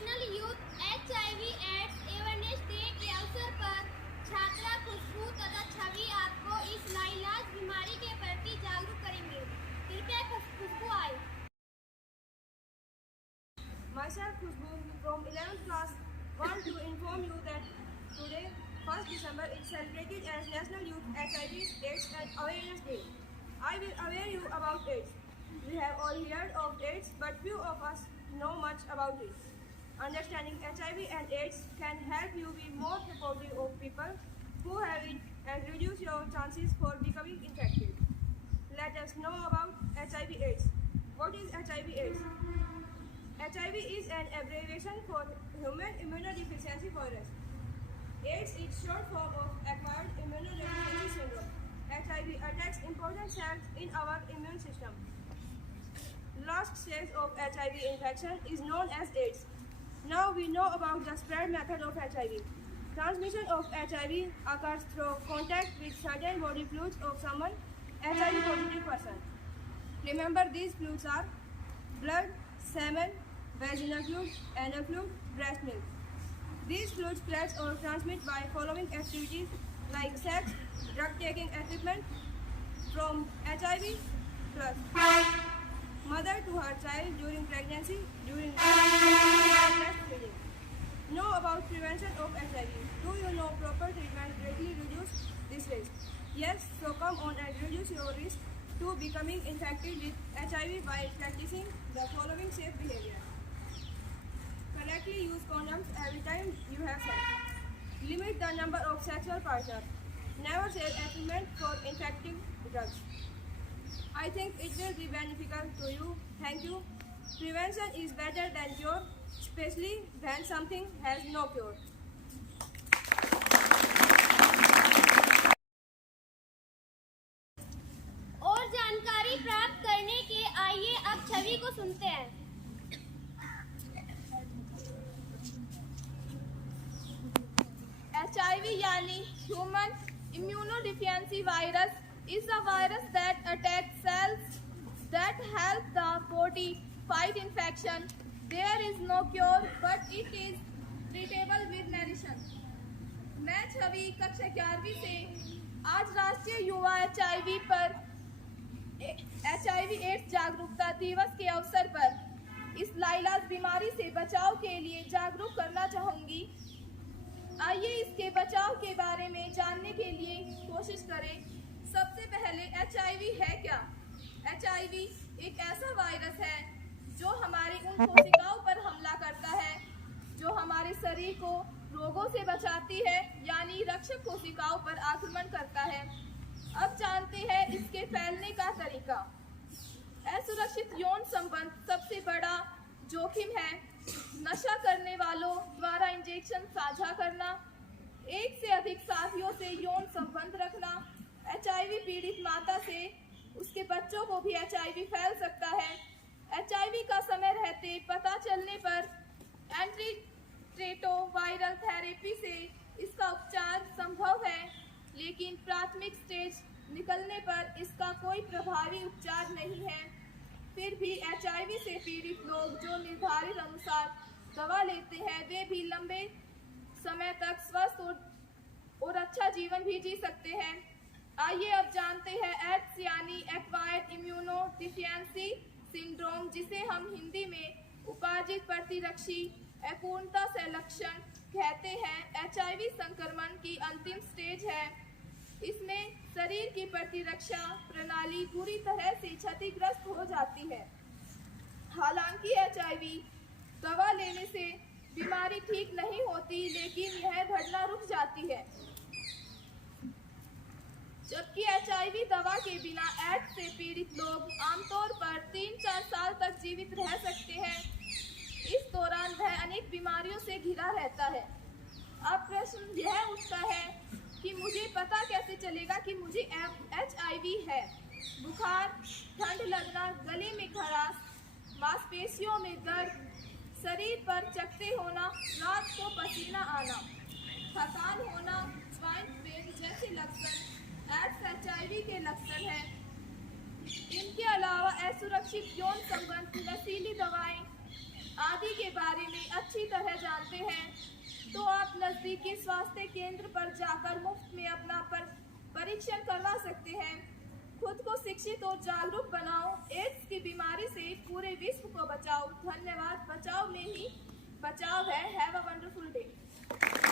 National youth HIV AIDS awareness day के अवसर पर छात्रा खुशबू तथा छवि आपको इस लाइलाज बीमारी के प्रति जागरूक करेंगे। कृपया खुशबू आए। Myself Khushbu from 11th class want to inform you that today 1st December is celebrated as National Youth HIV AIDS and Awareness Day. I will aware you about AIDS. We have all heard of AIDS, but few of us know much about it. Understanding HIV and AIDS can help you be more supportive of people who have it and reduce your chances for becoming infected. Let us know about HIV AIDS. What is HIV AIDS? HIV is an abbreviation for Human Immunodeficiency Virus. AIDS is short form of Acquired Immunodeficiency Syndrome. HIV attacks important cells in our immune system. Last stage of HIV infection is known as AIDS. Now we know about the spread method of HIV. Transmission of HIV occurs through contact with certain body fluids of someone HIV positive person. Remember, these fluids are blood, semen, vaginal fluid, anal fluid, breast milk. These fluids spread or transmit by following activities like sex, drug-taking equipment, from HIV plus mother to her child during pregnancy, during breastfeeding. Know about prevention of HIV. Do you know proper treatment greatly reduce this risk? Yes, so come on and reduce your risk to becoming infected with HIV by practicing the following safe behavior. Correctly use condoms every time you have sex. Limit the number of sexual partners. Never share equipment for infecting drugs. I think it will be beneficial to you. Thank you. Prevention is better than cure, especially when something has no cure. और जानकारी प्राप्त करने के आइए अब छवि को सुनते हैं। HIV यानी Human Immunodeficiency Virus is a virus that attacks cells that help the body fight infection. There is no cure, but it is treatable with medicine. मैं छवि कक्षा 11वीं से आज राष्ट्रीय युवा HIV पर HIV एड्स जागरूकता दिवस के अवसर पर इस लाइलाज बीमारी से बचाव के लिए जागरूक करना चाहूँगी। आइए इसके बचाव के बारे में जानने के लिए कोशिश करें। सबसे पहले HIV है क्या? HIV एक ऐसा वायरस है जो हमारी उन कोशिकाओं पर हमला करता है जो हमारे शरीर को रोगों से बचाती है, यानी रक्षक कोशिकाओं पर आक्रमण करता है। अब जानते हैं इसके फैलने का तरीका। असुरक्षित यौन संबंध सबसे बड़ा जोखिम है। नशा करने वालों द्वारा इंजेक्शन साझा करना, एक से अधिक साथियों से यौन संबंध रखना, HIV पीड़ित माता से उसके बच्चों को भी HIV फैल सकता है। HIV का समय रहते पता चलने पर एंटीरेट्रोवायरल थेरेपी से इसका उपचार संभव है, लेकिन प्राथमिक स्टेज निकलने पर इसका कोई प्रभावी उपचार नहीं है। फिर भी HIV से पीड़ित लोग जो निर्धारित अनुसार दवा लेते हैं वे भी लंबे समय तक स्वस्थ और अच्छा जीवन भी जी सकते हैं। आइए अब जानते हैं एड्स यानी एक्वायर्ड इम्यूनोडिफिशियंसी सिंड्रोम, जिसे हम हिंदी में उपार्जित प्रतिरक्षी अपूर्णता से लक्षण कहते हैं। HIV संक्रमण की अंतिम स्टेज है। इसमें शरीर की प्रतिरक्षा प्रणाली पूरी तरह से क्षतिग्रस्त हो जाती है। हालांकि HIV दवा लेने से बीमारी ठीक नहीं होती, लेकिन यह बढ़ना रुक जाती है। जबकि HIV दवा के बिना एड्स से पीड़ित लोग आमतौर पर 3-4 साल तक जीवित रह सकते हैं। इस दौरान वह अनेक बीमारियों से घिरा रहता है। अब प्रश्न यह उठता है कि मुझे पता कैसे चलेगा कि मुझे HIV है? बुखार, ठंड लगना, गले में खराश, मांसपेशियों में दर्द, शरीर पर चकत्ते होना, रात को पसीना आना, थकान होना, स्वाइन पेन जैसे लक्षण एड्स HIV के लक्षण हैं। इनके अलावा असुरक्षित यौन संबंध, नशीली दवाएं, आदि के बारे में अच्छी तरह जानते हैं तो आप नज़दीकी स्वास्थ्य केंद्र पर जाकर मुफ्त में अपना परीक्षण करवा सकते हैं। खुद को शिक्षित और जागरूक बनाओ। एड्स की बीमारी से पूरे विश्व को बचाओ। धन्यवाद। बचाओ में ही बचाव है। Have a wonderful day.